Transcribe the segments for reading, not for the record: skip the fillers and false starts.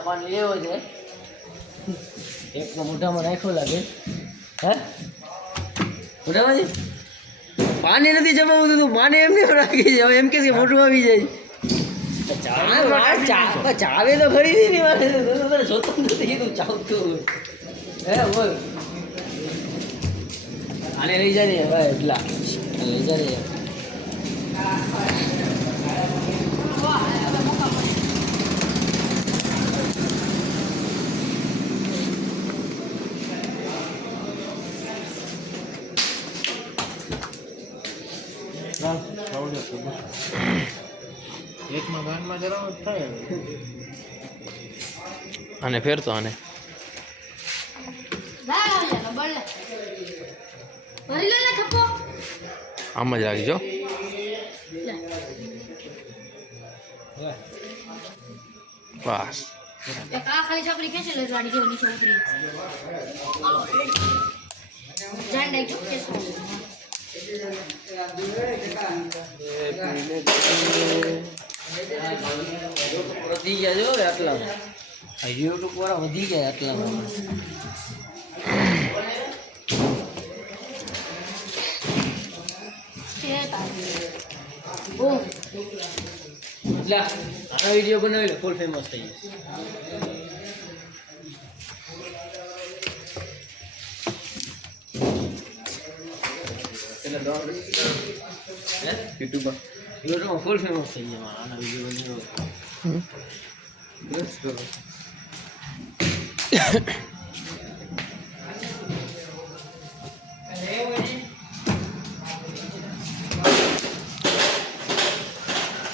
પાન લેવો છે એક મોઢામાં નાખ્યો લાગે હે મોઢામાં પાણી નથી જમાવું તું માને એમને રાખી છે એમ કે મોઢું આવી જાય ચાવે તો ખરી ની વાત જોતો નથી કીધું ચાવતું હે બોલ આને લઈ જાય ને ભાઈ એટલા લઈ જાય એકમાં ગાનમાં જરા થાય અને ફેરતો આને આમ જ રાખજો બસ ખાલી છોકરી ખેંચી લે ગાડી જેવી નીચે ઉતરી જાન ડાઈ જો કે વધી ગયા જો આટલા યુટ્યુબ વાળા વધી ગયા આટલામાં આનો વિડીયો બનાવી લો ફૂલ ફેમસ થઈ જાય યુટ્યુબ ફૂલ ફેમસ થઈ જાય આના વિડીયો બનાવ્યો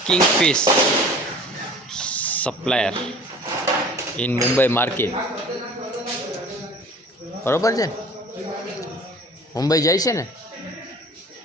કિંગફિશ સપ્લાયર ઇન મુંબઈ માર્કેટ બરોબર છે મુંબઈ જાય છે ને